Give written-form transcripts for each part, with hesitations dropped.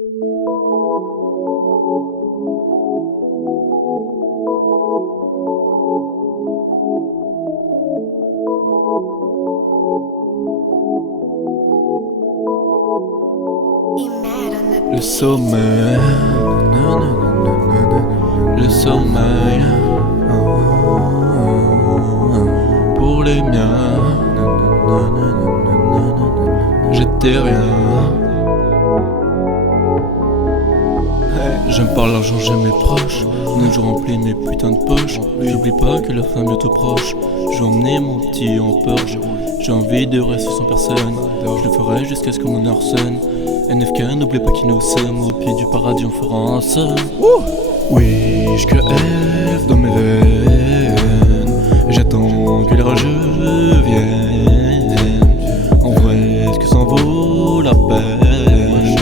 Le sommeil, le sommeil, pour les miens, j'étais rien. J'aime pas l'argent, j'aime mes proches. Je remplis mes putains de poches. J'oublie pas que la fin est bientôt proche. J'ai emmené mon petit en Porsche. J'ai envie de rester sans personne. Je le ferai jusqu'à ce que mon heure sonne. NFK, n'oublie pas qui nous sommes. Au pied du paradis, on fera un somme. Oui, que F dans mes veines. J'attends que les rageux viennent. En vrai, est-ce que ça en vaut la peine?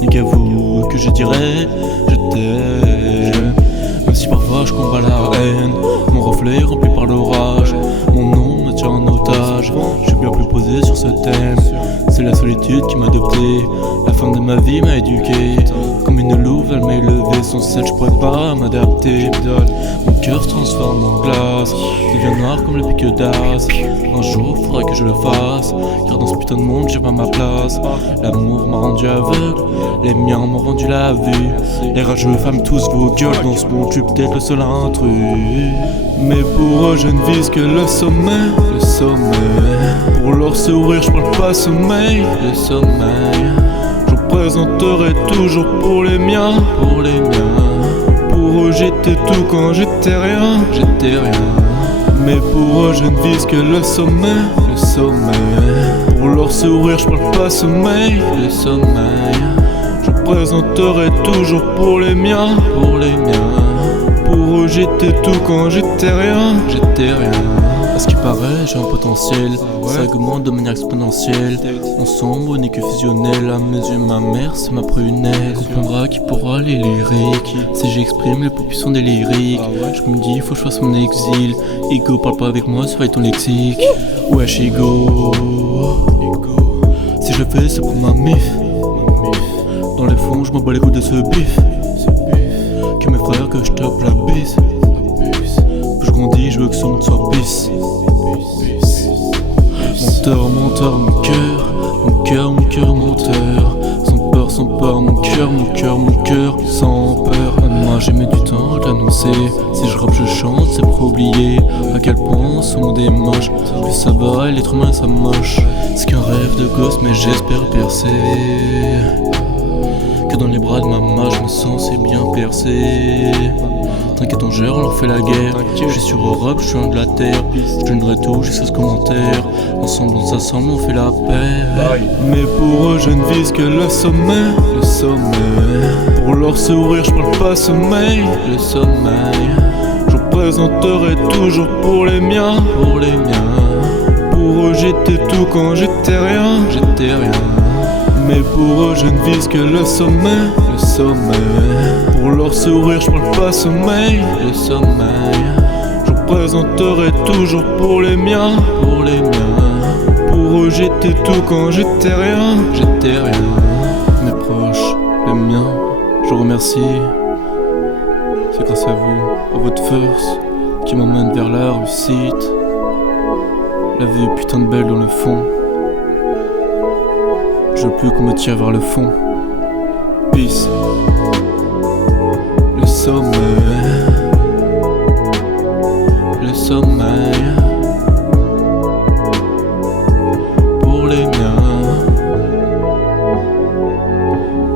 Ni qu'à vous que je dirais je t'aime. Même si parfois je combats la haine. Mon reflet rempli par l'orage. Mon nom me tient en otage. Je suis bien plus posé sur ce thème. C'est la solitude qui m'a adopté. La fin de ma vie m'a éduqué. Comme une louve, elle m'a élevé. Sans celle, je pourrais pas m'adapter. Mon cœur se transforme en glace. Devient noir comme le pic d'as. Un jour, faudrait que je le fasse. Car dans ce putain de monde, j'ai pas ma place. L'amour m'a rendu aveugle. Les miens m'ont rendu la vue. Les rageux femmes tous vos gueules. Dans ce monde, je suis peut-être le seul intrus. Mais pour eux, je ne vise que le sommet. Le sommet. Pour leur sourire, je parle pas sommeil. Le sommeil. Je présenterai toujours pour les miens. Pour les miens. Pour eux, j'étais tout quand j'étais rien. J'étais rien. Mais pour eux, je ne vise que le sommet. Le sommet. Pour leur sourire, je parle pas sommeil. Le sommeil. Je présenterai toujours pour les miens. Pour les miens. Pour eux, j'étais tout quand j'étais rien. J'étais rien. À ce qui paraît, j'ai un potentiel. Ça augmente de manière exponentielle. En sombre, ni que fusionnel. À mes yeux, ma mère, c'est ma prunelle. Comprendra qui pourra les lyriques. Si j'exprime les plus puissants des lyriques. Je me dis, faut que je fasse mon exil. Ego, parle pas avec moi, surveille ton lexique. Wesh, ego. Si je fais, c'est pour ma mif. Dans les fonds, je m'en bats les couilles de ce bif. Que mes frères, que je tape la bise. Plus je grandis, je veux que son monde soit pisse. Menteur, menteur, mon cœur. Mon cœur, mon cœur, menteur. Sans peur, mon cœur, sans peur. Moi j'ai mis du temps à l'annoncer. Si je rappe, je chante, c'est pour oublier à quel point ce monde est moche. Plus ça va, et l'être humain ça moche. C'est qu'un rêve de gosse, mais j'espère percer. Que dans les bras de ma maman, je me sens c'est bien percé. T'inquiète, on gère, on leur fait la guerre. Je suis sur Europe, je suis un de la terre. Je donnerai tout jusqu'à ce commentaire. Ensemble, on s'assemble, on fait la paix. Mais pour eux, je ne vise que le sommet. Le sommet. Pour leur sourire, je parle pas sommeil. Le sommeil. Je présenterai toujours pour les miens. Pour les miens. Pour eux, j'étais tout quand j'étais rien. J'étais rien. Mais pour eux, je ne vise que le sommet. Le sommet. Pour leur sourire, je parle pas sommeil. Le sommeil. Je présenterai toujours pour les miens. Pour les miens. Pour eux, j'étais tout quand j'étais rien. J'étais rien. Mes proches, les miens, je vous remercie. C'est grâce à vous, à votre force, qui m'emmène vers la réussite. La vie est putain de belle dans le fond. Je veux plus qu'on me tire vers le fond. Peace. Le sommeil. Le sommeil. Pour les miens.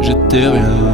J'étais rien.